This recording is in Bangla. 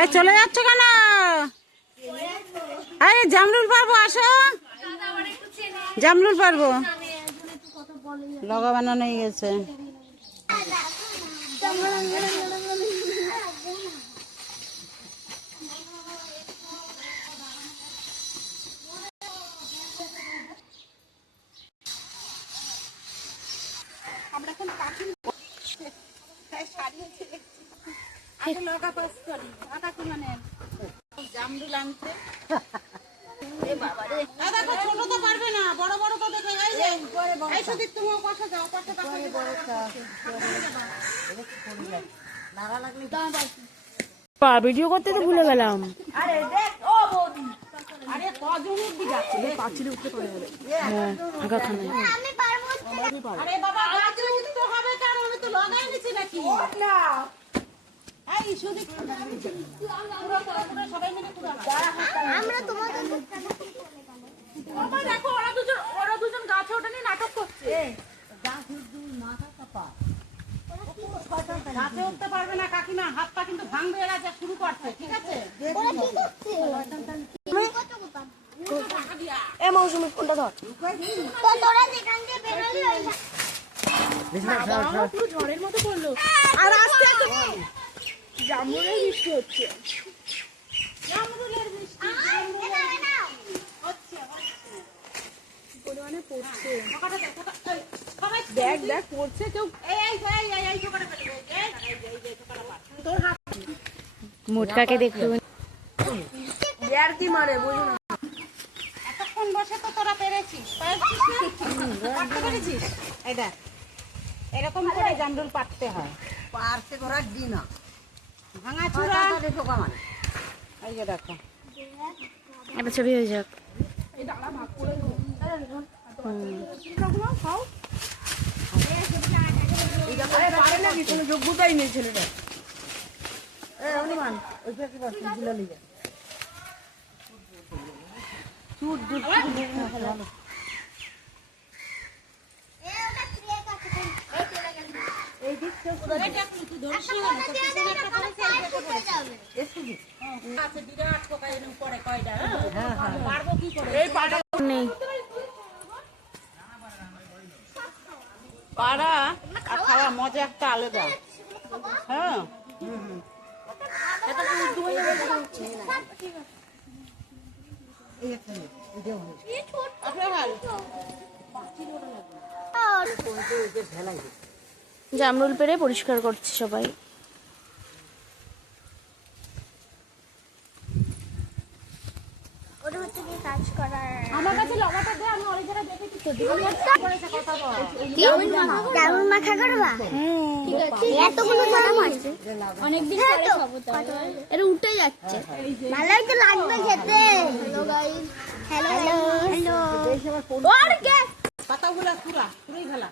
এই চলে যাচ্ছ কেন? আরে জামরুল পারবো, আসো। জামরুল পারবো, লগা বানানো হয়ে গেছে। জামরুল আনতে ছোট তো পারবে না, বড় বড় তো দেখে ভিডিও করতে তো ভুলে গেলাম। দেখো ওরা দুজন গাছে ওঠে নিয়ে নাটক করছে। গাছে উঠতে পারবে না কাকিমা, হাত পা কিন্তু ভাঙবে, এরা যা শুরু করছে। ঠিক আছে, এ মৌসুমি ফোনটা ধর। পুরো ঝড়ের মতো পড়লো। আর আস্তে আস্তে জামরুলের বৃষ্টি হচ্ছে। পরিমাণে পড়ছে। দেখ দেখ পড়ছে কেউ। মোটকাকে দেখতে আর কি মারে বুঝো না। এতক্ষণ বসে তো তোরা পেরেছিস, পেরেছিস। এই দেখ, এরকম করে জামরুল পাড়তে হয়। পারতে করার দিন না ভাঙা চূড়া। মানে এই যে দেখো, একটা ছবি হয়ে যাক। পারে নাকি কোনো যোগ্যতাই নেই ছেলেটা। অনুমান ওই পাশে পাশে দিলা লিগা চুট দুট পাড়া আর খাওয়া মজা একটা আলাদা। হ্যাঁ, জামরুল পেরে পরিষ্কার করছে সবাই। আমার কাছে লগাটা দে, আমি অনেক জায়গায় দেখেছি তো। জামরুল মাখা করবা? ঠিক আছে, এতগুলো জামরুল আছে। অনেকদিন পরে খাবো তো। এটা উঠে যাচ্ছে। ভালোই তো লাগবে খেতে। Hello guys, hello hello. ওর কে পাতাগুলা পুরা পুরোই ফেলা।